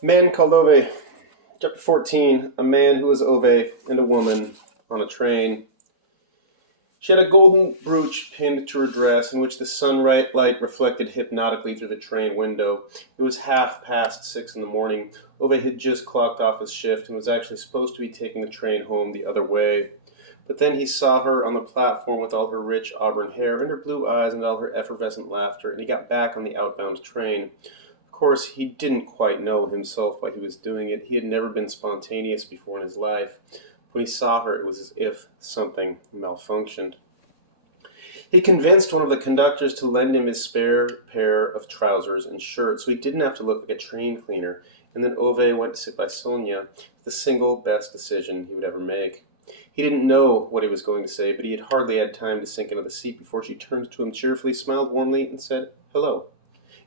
Man called Ove. Chapter 14. A man who was Ove and a woman on a train. She had a golden brooch pinned to her dress in which the sunlight reflected hypnotically through the train window. It was 6:30 in the morning. Ove had just clocked off his shift and was actually supposed to be taking the train home the other way. But then he saw her on the platform with all her rich auburn hair and her blue eyes and all her effervescent laughter, and he got back on the outbound train. Of course, he didn't quite know himself why he was doing it. He had never been spontaneous before in his life. When he saw her, it was as if something malfunctioned. He convinced one of the conductors to lend him his spare pair of trousers and shirt so he didn't have to look like a train cleaner, and then Ove went to sit by Sonia, the single best decision he would ever make. He didn't know what he was going to say, but he had hardly had time to sink into the seat before she turned to him cheerfully, smiled warmly, and said, "Hello."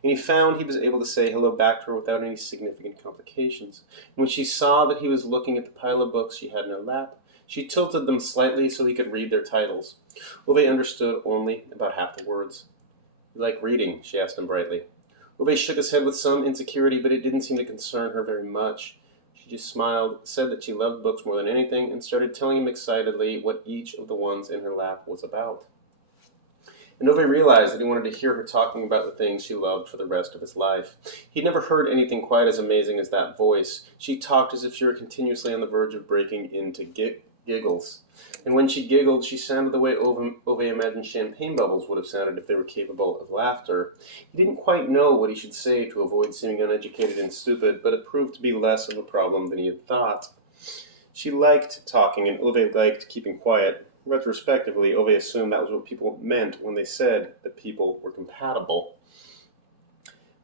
And he found he was able to say hello back to her without any significant complications. And when she saw that he was looking at the pile of books she had in her lap, she tilted them slightly so he could read their titles. Ove understood only about half the words. "You like reading?" she asked him brightly. Ove shook his head with some insecurity, but it didn't seem to concern her very much. She just smiled, said that she loved books more than anything, and started telling him excitedly what each of the ones in her lap was about. And Ove realized that he wanted to hear her talking about the things she loved for the rest of his life. He'd never heard anything quite as amazing as that voice. She talked as if she were continuously on the verge of breaking into giggles. And when she giggled, she sounded the way Ove imagined champagne bubbles would have sounded if they were capable of laughter. He didn't quite know what he should say to avoid seeming uneducated and stupid, but it proved to be less of a problem than he had thought. She liked talking, and Ove liked keeping quiet. Retrospectively, Ove assumed that was what people meant when they said that people were compatible.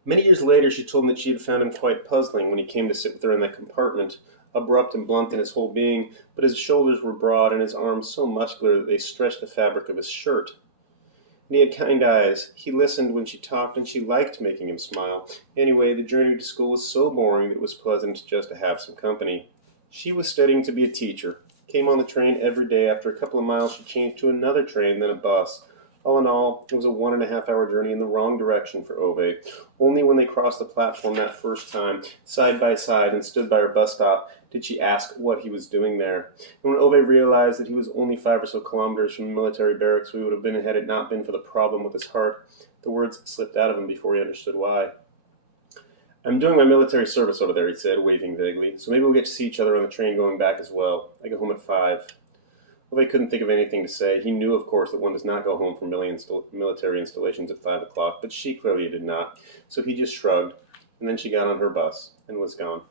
Many years later, she told him that she had found him quite puzzling when he came to sit with her in that compartment, abrupt and blunt in his whole being, but his shoulders were broad and his arms so muscular that they stretched the fabric of his shirt. And he had kind eyes. He listened when she talked, and she liked making him smile. Anyway, the journey to school was so boring that it was pleasant just to have some company. She was studying to be a teacher. Came on the train every day. After a couple of miles, she changed to another train, then a bus. All in all, it was a 1.5 hour journey in the wrong direction for Ove. Only when they crossed the platform that first time, side by side, and stood by her bus stop, did she ask what he was doing there. And when Ove realized that he was only 5 or so kilometers from the military barracks we would have been had it not been for the problem with his heart, the words slipped out of him before he understood why. "I'm doing my military service over there," he said, waving vaguely, "so maybe we'll get to see each other on the train going back as well. I go home at 5. Ove couldn't think of anything to say. He knew, of course, that one does not go home from military installations at 5 o'clock, but she clearly did not, so he just shrugged, and then she got on her bus and was gone.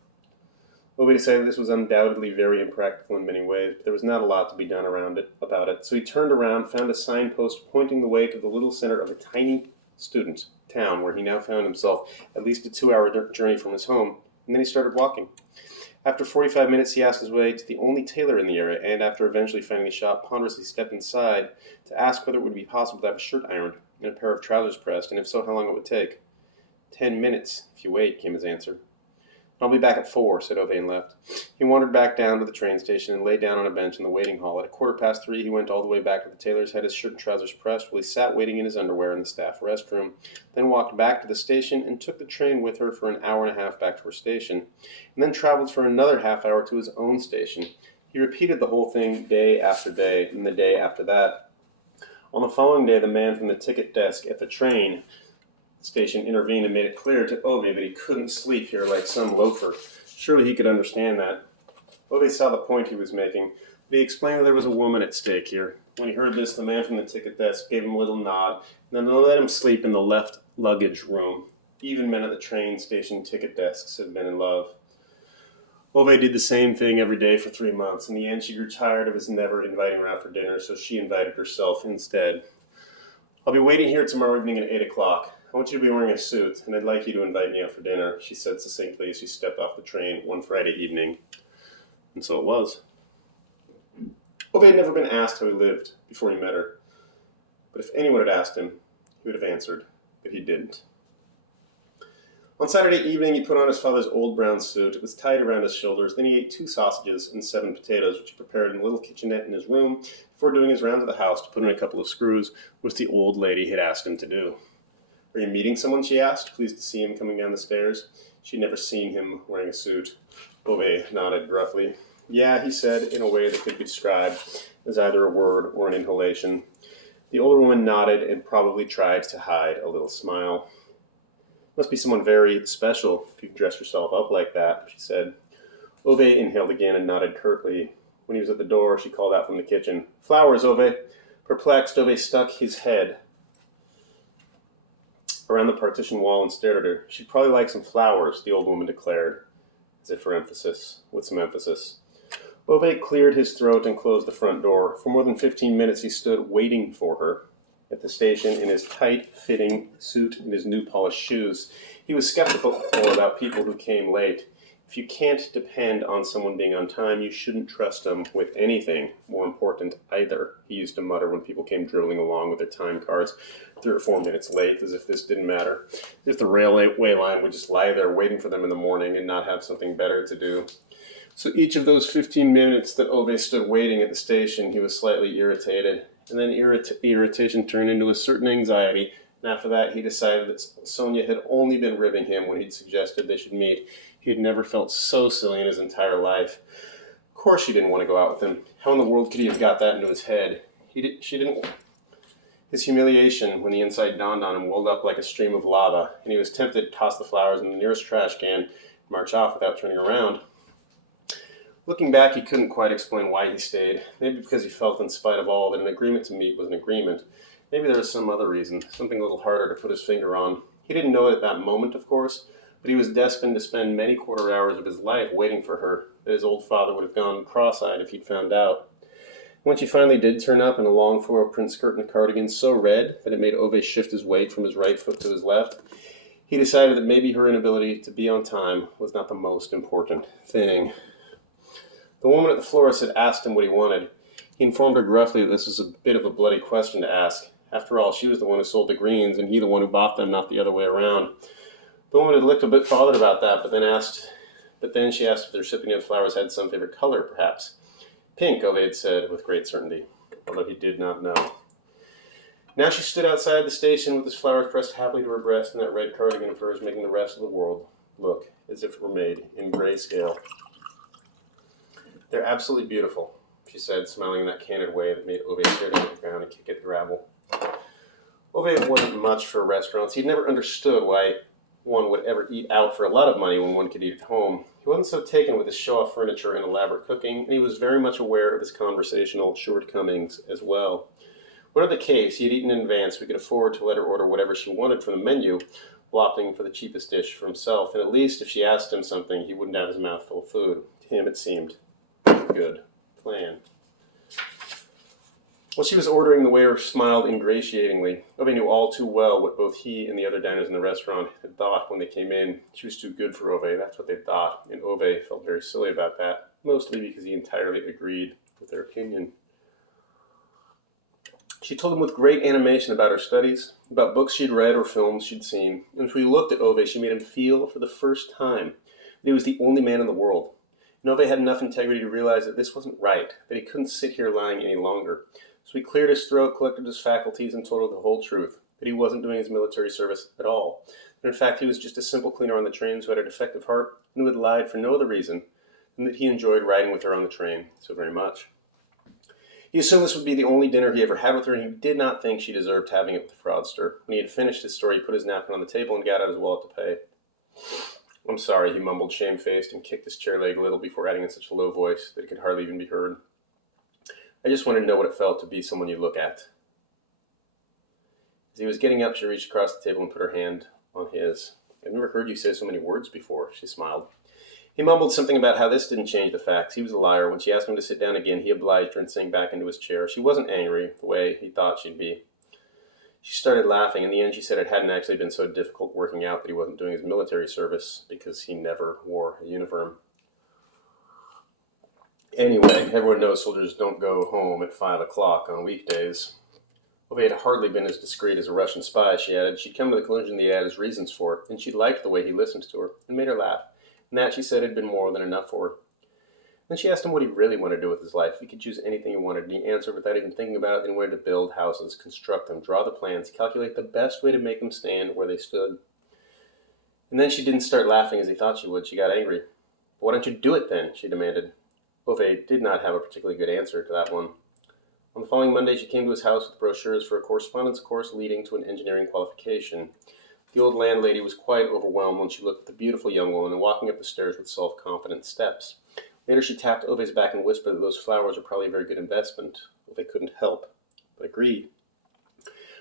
Ove decided this was undoubtedly very impractical in many ways, but there was not a lot to be done about it, so he turned around, found a signpost pointing the way to the little center of a tiny student town where he now found himself at least a 2 hour journey from his home, and then he started walking. After 45 minutes, he asked his way to the only tailor in the area, and after eventually finding a shop, ponderously stepped inside to ask whether it would be possible to have a shirt ironed and a pair of trousers pressed, and if so, how long it would take. 10 minutes, if you wait, came his answer. "I'll be back at 4, said Ove and left. He wandered back down to the train station and lay down on a bench in the waiting hall. At 3:15, he went all the way back to the tailor's, had his shirt and trousers pressed while he sat waiting in his underwear in the staff restroom, then walked back to the station and took the train with her for an hour and a half back to her station, and then traveled for another half hour to his own station. He repeated the whole thing day after day, and the day after that. On the following day, the man from the ticket desk at the train station intervened and made it clear to Ove that he couldn't sleep here like some loafer. Surely he could understand that. Ove saw the point he was making, but he explained that there was a woman at stake here. When he heard this, the man from the ticket desk gave him a little nod, and then let him sleep in the left luggage room. Even men at the train station ticket desks had been in love. Ove did the same thing every day for 3 months. In the end, she grew tired of his never inviting her out for dinner, so she invited herself instead. "I'll be waiting here tomorrow evening at 8 o'clock. I want you to be wearing a suit, and I'd like you to invite me out for dinner," she said succinctly as she stepped off the train one Friday evening. And so it was. Ove had never been asked how he lived before he met her, but if anyone had asked him, he would have answered, but he didn't. On Saturday evening, he put on his father's old brown suit. It was tied around his shoulders. Then he ate 2 sausages and 7 potatoes, which he prepared in a little kitchenette in his room before doing his round of the house to put in a couple of screws, which the old lady had asked him to do. Are you meeting someone, she asked, pleased to see him coming down the stairs. She'd never seen him wearing a suit. Ove nodded gruffly. Yeah, he said, in a way that could be described as either a word or an inhalation. The older woman nodded and probably tried to hide a little smile. Must be someone very special if you dress yourself up like that, she said. Ove inhaled again and nodded curtly. When he was at the door, she called out from the kitchen, Flowers, Ove. Perplexed, Ove stuck his head around the partition wall and stared at her. She'd probably like some flowers, the old woman declared, as if with some emphasis. Ove cleared his throat and closed the front door. For more than 15 minutes he stood waiting for her at the station in his tight-fitting suit and his new polished shoes. He was skeptical about people who came late. If you can't depend on someone being on time, you shouldn't trust them with anything more important either, he used to mutter when people came dribbling along with their time cards 3 or 4 minutes late, as if this didn't matter. As if the railway line would just lie there waiting for them in the morning and not have something better to do. So each of those 15 minutes that Ove stood waiting at the station, he was slightly irritated. And then irritation turned into a certain anxiety. And after that, he decided that Sonia had only been ribbing him when he'd suggested they should meet. He had never felt so silly in his entire life. Of course she didn't want to go out with him. How in the world could he have got that into his head? She didn't. His humiliation when the insight dawned on him welled up like a stream of lava, and he was tempted to toss the flowers in the nearest trash can and march off without turning around. Looking back, he couldn't quite explain why he stayed. Maybe because he felt, in spite of all, that an agreement to meet was an agreement. Maybe there was some other reason, something a little harder to put his finger on. He didn't know it at that moment, of course, but he was destined to spend many quarter hours of his life waiting for her, that his old father would have gone cross-eyed if he'd found out. When she finally did turn up in a long floral print skirt and a cardigan so red that it made Ove shift his weight from his right foot to his left, he decided that maybe her inability to be on time was not the most important thing. The woman at the florist had asked him what he wanted. He informed her gruffly that this was a bit of a bloody question to ask. After all, she was the one who sold the greens, and he the one who bought them, not the other way around. The woman had looked a bit bothered about that, but then she asked if the recipient of the flowers had some favorite color, perhaps. Pink, Ove had said with great certainty, although he did not know. Now she stood outside the station with his flowers pressed happily to her breast and that red cardigan of hers making the rest of the world look as if it were made in grayscale. They're absolutely beautiful, she said, smiling in that candid way that made Ove stare down at the ground and kick at the gravel. Ove wasn't much for restaurants. He'd never understood why one would ever eat out for a lot of money when one could eat at home. He wasn't so taken with his show-off furniture and elaborate cooking, and he was very much aware of his conversational shortcomings as well. Whatever the case, he had eaten in advance. We could afford to let her order whatever she wanted from the menu, while opting for the cheapest dish for himself, and at least if she asked him something, he wouldn't have his mouth full of food. To him, it seemed a good plan. While she was ordering, the waiter smiled ingratiatingly. Ove knew all too well what both he and the other diners in the restaurant had thought when they came in. She was too good for Ove, that's what they thought, and Ove felt very silly about that, mostly because he entirely agreed with their opinion. She told him with great animation about her studies, about books she'd read or films she'd seen, and when he looked at Ove, she made him feel for the first time that he was the only man in the world. And Ove had enough integrity to realize that this wasn't right, that he couldn't sit here lying any longer. So he cleared his throat, collected his faculties, and told her the whole truth, that he wasn't doing his military service at all. And in fact, he was just a simple cleaner on the trains who had a defective heart and who had lied for no other reason than that he enjoyed riding with her on the train so very much. He assumed this would be the only dinner he ever had with her, and he did not think she deserved having it with the fraudster. When he had finished his story, he put his napkin on the table and got out his wallet to pay. "I'm sorry," he mumbled, shamefaced, and kicked his chair leg a little before adding in such a low voice that it could hardly even be heard. "I just wanted to know what it felt to be someone you look at." As he was getting up, she reached across the table and put her hand on his. "I've never heard you say so many words before," she smiled. He mumbled something about how this didn't change the facts. He was a liar. When she asked him to sit down again, he obliged her and sank back into his chair. She wasn't angry, the way he thought she'd be. She started laughing. In the end, she said it hadn't actually been so difficult working out that he wasn't doing his military service because he never wore a uniform. Anyway, everyone knows soldiers don't go home at 5 o'clock on weekdays. Ove had hardly been as discreet as a Russian spy, she added. She'd come to the conclusion that he had his reasons for it, and she liked the way he listened to her and made her laugh. And that, she said, had been more than enough for her. Then she asked him what he really wanted to do with his life. If he could choose anything he wanted, and he answered without even thinking about it that he wanted to build houses, construct them, draw the plans, calculate the best way to make them stand where they stood. And then she didn't start laughing as he thought she would. She got angry. "Why don't you do it then?" she demanded. Ove did not have a particularly good answer to that one. On the following Monday, she came to his house with brochures for a correspondence course leading to an engineering qualification. The old landlady was quite overwhelmed when she looked at the beautiful young woman and walking up the stairs with self-confident steps. Later, she tapped Ove's back and whispered that those flowers were probably a very good investment. Ove couldn't help but agreed.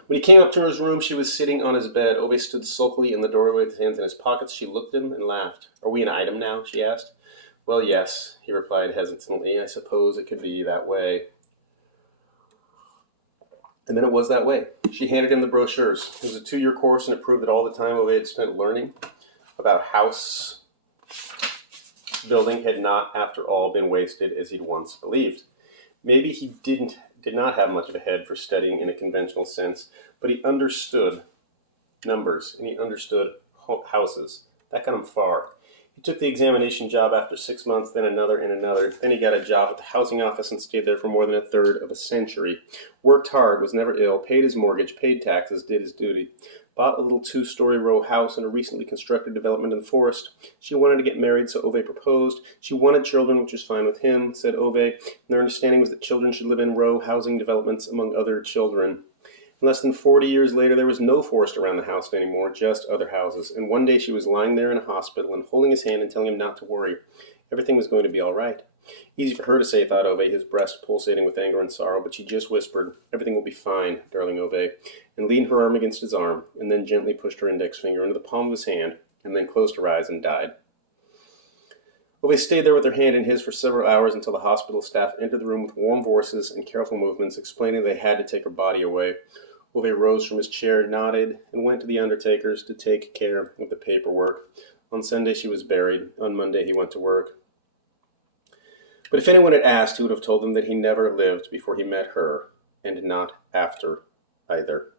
When he came up to her room, she was sitting on his bed. Ove stood sulkily in the doorway with his hands in his pockets. She looked at him and laughed. "Are we an item now?" she asked. "Well, yes," he replied hesitantly. "I suppose it could be that way." And then it was that way. She handed him the brochures. It was a 2-year course, and it proved that all the time Ove had spent learning about house building had not, after all, been wasted as he'd once believed. Maybe he did not have much of a head for studying in a conventional sense, but he understood numbers, and he understood houses. That got him far. He took the examination job after 6 months, then another and another. Then he got a job at the housing office and stayed there for more than a third of a century. Worked hard, was never ill, paid his mortgage, paid taxes, did his duty. Bought a little 2-story row house in a recently constructed development in the forest. She wanted to get married, so Ove proposed. She wanted children, which was fine with him, said Ove. And their understanding was that children should live in row housing developments among other children. Less than 40 years later, there was no forest around the house anymore, just other houses. And one day she was lying there in a hospital and holding his hand and telling him not to worry. Everything was going to be all right. Easy for her to say, thought Ove, his breast pulsating with anger and sorrow, but she just whispered, "Everything will be fine, darling Ove," and leaned her arm against his arm, and then gently pushed her index finger into the palm of his hand, and then closed her eyes and died. Ove stayed there with her hand in his for several hours until the hospital staff entered the room with warm voices and careful movements, explaining they had to take her body away. Ove rose from his chair, nodded, and went to the undertaker's to take care of the paperwork. On Sunday she was buried. On Monday he went to work. But if anyone had asked, he would have told them that he never lived before he met her, and not after either.